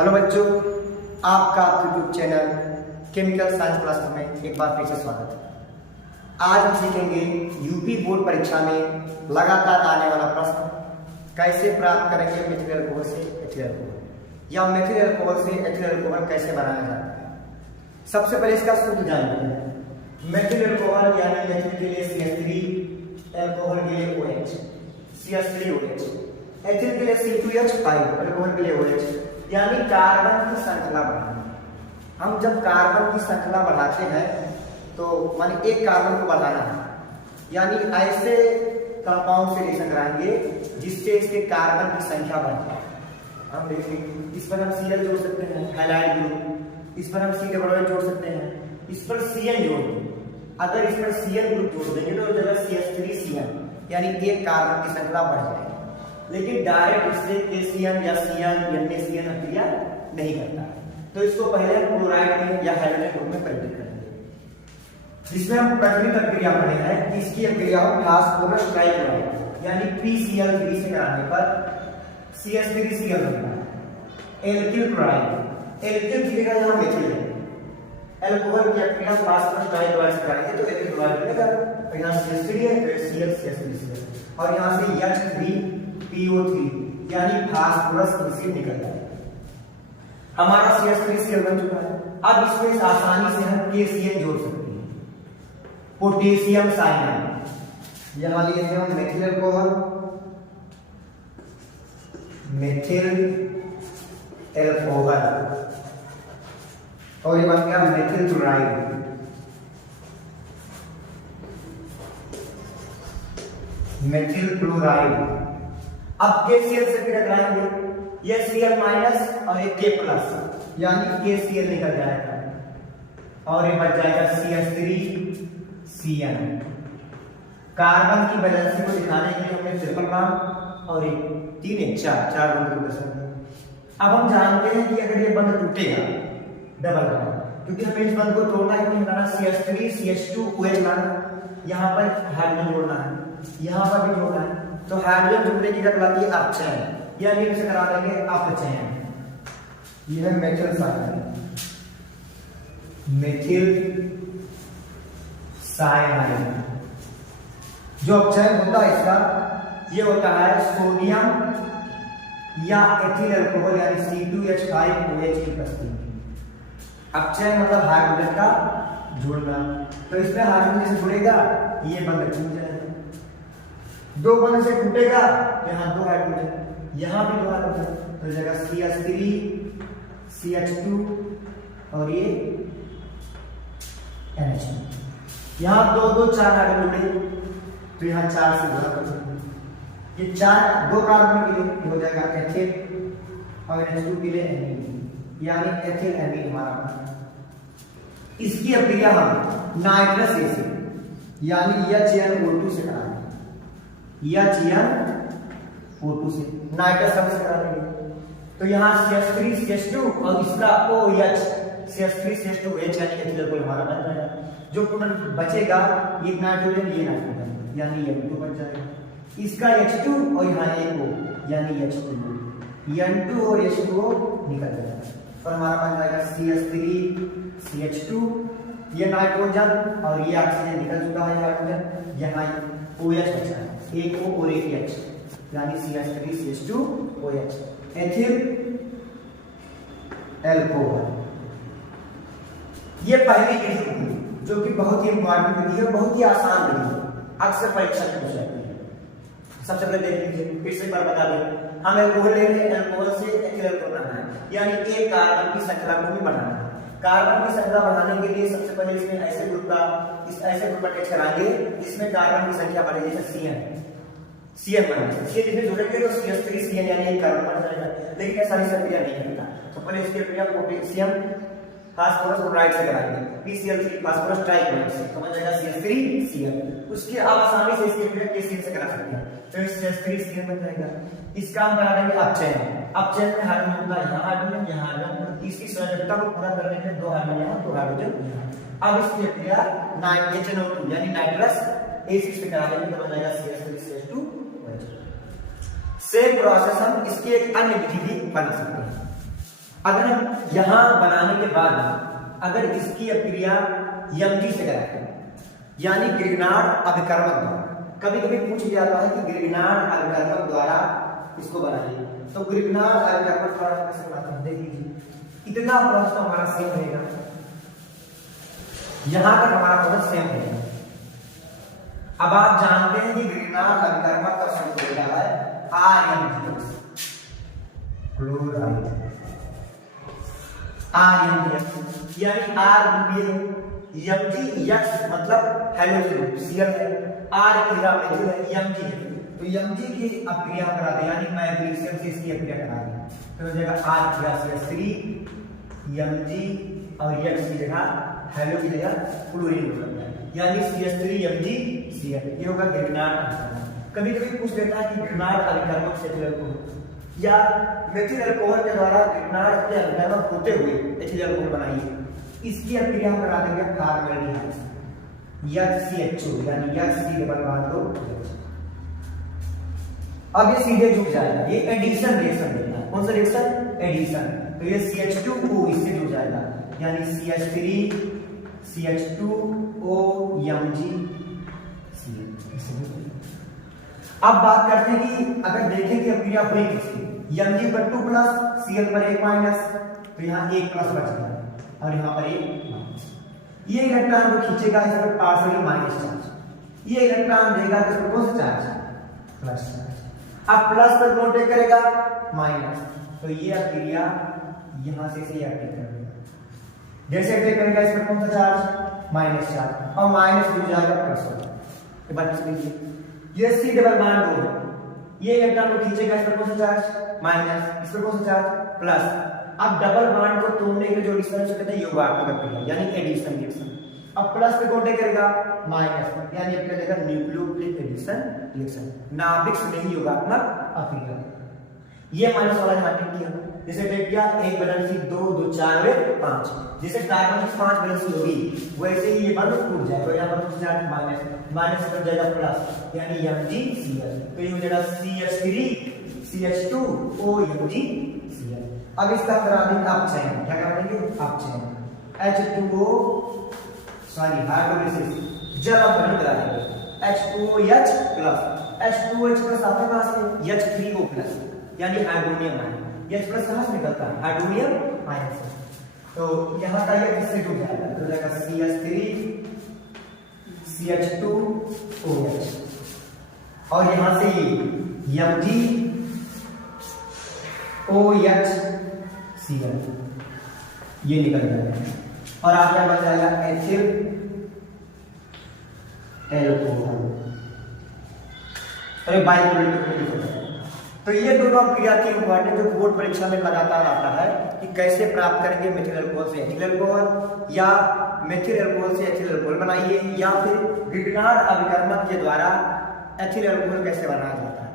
Hello बच्चों, आपका YouTube channel chemical science class में एक बार फिर से स्वागत है। आज हम सीखेंगे यूपी बोर्ड परीक्षा में लगातार आने वाला प्रश्न कैसे प्राप्त करेंगे मेथिल अल्कोहल से एथिल अल्कोहल या मेथिल अल्कोहल से एथिल अल्कोहल कैसे बनाया जाता है। सबसे पहले इसका सूत्र जानिए। मेथिल अल्कोहल यानी मेथिल के लिए CH3, अल्कोहल के लिए OH, CH3OH, एथिल के लिए C2H5, अल्कोहल के लिए OH, यानी कार्बन की श्रृंखला बढ़ाना। हम जब कार्बन की श्रृंखला बढ़ाते हैं तो माने एक कार्बन को बढ़ाना है, यानी ऐसे कंपाउंड से रिएक्शन कराएंगे जिससे इसके कार्बन की संख्या बढ़े। हम देखेंगे इस पर हम Cl जोड़ सकते हैं, हैलाइड ग्रुप, इस पर हम COOH जोड़ सकते हैं, इस पर Cn जोड़ देंगे। अगर इस पर Cl ग्रुप जोड़ देंगे तो जगह CH3Cn, यानी एक कार्बन की श्रृंखला बढ़ जाएगी। लेकिन डायरेक्ट इससे KCN या CN NaCN क्रिया नहीं करता है, तो इसको पहले क्लोराइड में या हाइड्रोजन ग्रुप में परिवर्तित करेंगे। जिसमें हम प्रचलित प्रक्रिया पढ़े हैं, इसकी प्रक्रिया फास्फोरस ट्राइक्लोराइड यानी PCl3 से कराने पर CH3Cl बनता है। एल्किल क्लोराइड, एल्किल की जगह यहाँ मेथिल है, अल्कोहल की प्रक्रिया फास्फोरस ट्राइक्लोराइड से कराएंगे तो एल्किल क्लोराइड बनेगा। यहाँ CH3 है तो Cl CH3Cl, और यहाँ से H3PO3 यानी फास्फोरस एसिड निकल जाएगा। हमारा CH3Cl बन चुका है। अब इसमें आसानी से हम KCN जोड़ सकते हैं, पोटेशियम साइनाइड। यहां लिए थे हम मेथिल अल्कोहल, मेथिल अल्कोहल, और ये बन गया मेथिल क्लोराइड। Methyl chloride. अब KCl से फिर टकराएंगे, ये Cl माइनस और ये K प्लस, यानी KCl निकल जाएगा और ये बच जाएगा CH3Cn। कार्बन की वैलेंसी को दिखाने के लिए हमने ट्रिपल बॉन्ड और एक 3 4 बंद कर सकते हैं। अब हम जानते हैं कि अगर ये बंद टूटेगा डबल बॉन्ड, क्योंकि हमें इस बंद को तोड़ना है, क्योंकि हमारा CH3 CH2OH लाना, यहाँ पर हाइड्रोजन जोड़ना है, यहाँ पर भी जोड़ना है, तो हाइड्रोजन जुड़ने की कहलाती है अपचयन, यानी इसे करा देंगे अपचयन। यह है मेथिल साइनाइड, मेथिल साइनाइड। जो अपचयन होता है इसका, ये होता है सोडियम या एथिल अल्कोहल यानी C2H5OH की उपस्थिति। अपचयन मतलब हाइड्रोजन का जुड़ना, तो इसमें हाइड्रोजन से जुड़ेगा, ये बंद टूट जाएगा। दो बंद से टूटेगा, यहाँ दो हाइड्रोजन, यहाँ भी दो हाइड्रोजन, तो जगह CH3 CH2 और ये NH2। यहाँ दो 4 हाइड्रोजन जुड़े, तो यहाँ 4 से गुणा कर सकते हैं। ये 4 दो कार्बन के लिए हो जाएगा एथिल और NH2 के लिए एमीन, यानी एथिल एमीन हमारा। इसकी अभिक्रिया हम नाइट्रस एसिड यानी HNO2 से कराएंगे, HNO2 से नाइट्रस से करा देंगे। तो यहाँ CH3 CH2 और इसका OH CH3 CH2OH यानी एथिल अल्कोहल हमारा बन जाएगा। जो टोटल बचेगा ये नाइट्रोजन, ये नाइट्रोजन यानी N2 बन जाएगा। इसका H2 और यहाँ एक O यानी H2O, N2 और H2O निकल जाएगा और हमारा बन जाएगा CH3 CH2, ये नाइट्रोजन और ये ऑक्सीजन निकल चुका है हाइड्रोजन, यहाँ OH बचा है, एक O और एक H यानी CH3 CH2OH एथिल अल्कोहल। ये पहली विधि हुई जो कि बहुत ही इंपॉर्टेंट विधि है, बहुत ही आसान विधि है, अक्सर परीक्षा में पूछा जाती है। सबसे पहले देख लीजिए, फिर से एक बार बता दें, हम अल्कोहल ले रहे हैं, अल्कोहल से एथिल अल्कोहल बनाना है, यानी एक कार्बन की श्रृंखला को भी बढ़ाना है। कार्बन की श्रृंखला बढ़ाने के लिए सबसे पहले इसमें ऐसे ग्रुप का अटैच कराएंगे, इसमें कार्बन की संख्या बढ़ेगी, जैसे CN बनेगा, जिसमें जोड़ेंगे तो CH3Cn यानी एक कार्बन बन जाएगा। लेकिन ऐसा ही प्रक्रिया नहीं होता, तो पहले इसकी प्रक्रिया पोटेशियम फास्फोरस क्लोराइड से कराएंगे, PCl3 फास्फोरस ट्राइक्लोराइड से, तो बन जाएगा CH3Cl। उसके आप आसानी से इसकी प्रक्रिया KCl से करा सकते हैं, तो CH3Cl बन जाएगा। इसका हम करा देंगे अपचयन। अपचयन में हाइड्रोजन होता है, यहाँ हाइड्रोजन यहाँ हाइड्रोजन, इसकी संयोजकता को पूरा करने के लिए 2 हाइड्रोजन यहाँ 2 हाइड्रोजन यहाँ। अब इसकी प्रक्रिया HNO2 यानी नाइट्रस एसिड से करा देंगे, तो बन जाएगा CH3 CH2OH। सेम प्रोसेस हम इसकी एक अन्य विधि भी बना सकते हैं। अगर हम यहां बनाने के बाद अगर इसकी अभिक्रिया यमजी से कराते यानी ग्रिग्नार्ड अभिकर्मक द्वारा, कभी कभी पूछ जाता है कि ग्रिग्नार्ड अभिकर्मक द्वारा इसको बनाइए, तो ग्रिग्नार्ड अभिकर्मक द्वारा कैसे बनाते हैं देख लीजिए। इतना प्रश्न हमारा सेम रहेगा, यहां तक हमारा प्रश्न सेम रहेगा। अब आप जानते हैं कि ग्रिग्नार्ड अभिकर्मक का शब्द होता है आरएमजी क्लोराइड, आरएमजी यानी आर एमजी यक्स मतलब हेलोजन सीएल है, आर क्रिया मेथिल है, एमजी है, तो एमजी की अपक्रिया करा दे यानी मैग्नीशियम से इसकी अपक्रिया करा दे, तो हो जाएगा आर क्रिया CH3 एमजी और यक्स की जगह हेलो की जगह क्लोरीन हो जाता है यानी CH3 एमजी सीएल, ये होगा ग्रिग्नार्ड। कभी कभी पूछ लेता है कि ग्रिग्नार्ड अभिकर्मक से एथिल अल्कोहल या मेथिल अल्कोहल के द्वारा ग्रिग्नार्ड के अभिकर्मक होते हुए एथिल अल्कोहल बनाइए, इसकी अभिक्रिया करा देंगे कार्बोनिल CH2 यानी C डबल बॉन्ड दो। अब ये सीधे जुड़ जाएगा, ये एडिशन रिएक्शन देता है, कौन सा रिएक्शन एडिशन, तो ये CH2O इससे जुड़ जाएगा यानी CH3 CH2O MgCl। अब बात करते हैं कि अगर देखें कि अभिक्रिया हुई किसकी, Mg पर 2 प्लस Cl पर 1 माइनस, तो यहाँ 1 प्लस बच गया और यहाँ पर 1 माइनस, ये इलेक्ट्रॉन को खींचेगा इस पर पार्शियली माइनस चार्ज, ये इलेक्ट्रॉन देगा किस पर कौन सा चार्ज प्लस चार्ज, अब प्लस पर कांटेक्ट करेगा माइनस, तो ये अभिक्रिया यहां से अटैक करेगा, जैसे अटैक करेगा इस पर कौन सा चार्ज माइनस चार्ज और माइनस जुड़ जाएगा प्लस हो जाएगा। ये बात समझ लीजिए, ये C डबल बॉन्ड दो, ये इलेक्ट्रॉन को खींचेगा इस पर कौन सा चार्ज माइनस, इस पर कौन सा चार्ज प्लस, अब डबल बॉन्ड को तोड़ने के जो रिएक्शन से कहते हैं योगात्मक अभिक्रिया यानी एडिशन रिएक्शन, अब प्लस पे कांटेक्ट करेगा माइनस यानी क्या देगा न्यूक्लियोफिलिक एडिशन रिएक्शन, नाभिक से नहीं योगात्मक अभिक्रिया। ये माइनस वाला यहां टिक किया, जैसे टिक किया 1 वैलेंसी 2 2 4 5, जैसे कार्बन की 5 वैलेंसी होगी वैसे ही ये बंद टूट जाएगा, तो यहां पर चार्ज माइनस माइनस पर जाएगा प्लस यानी MgCl, तो ये हो जाएगा CH3 CH2O MgCl। अब इसका करा देंगे अपचयन, क्या करा देंगे अपचयन, H2O सॉरी हाइड्रोलिसिस जल अपघटन करा देंगे H2OH प्लस, H2OH प्लस आपके पास है H3O प्लस यानी हाइड्रोनियम आयन, H प्लस कहां से निकलता है हाइड्रोनियम आयन से, तो यहां का ये किससे जुड़ जाएगा तो जाएगा CH3 CH2OH और यहां से ये MgOHCl ये निकल जाएगा और आप क्या बच जाएगा एथिल एल्कोहल, अरे बाइक्लोरिक। तो ये दोनों क्रिया के इंपॉर्टेंट जो बोर्ड परीक्षा में लगातार आता है कि कैसे प्राप्त करेंगे मेथिल अल्कोहल से एथिल अल्कोहल या मेथिल अल्कोहल से एथिल अल्कोहल बनाइए या फिर ग्रिग्नार्ड अभिकर्मक के द्वारा एथिल अल्कोहल कैसे बनाया जाता है।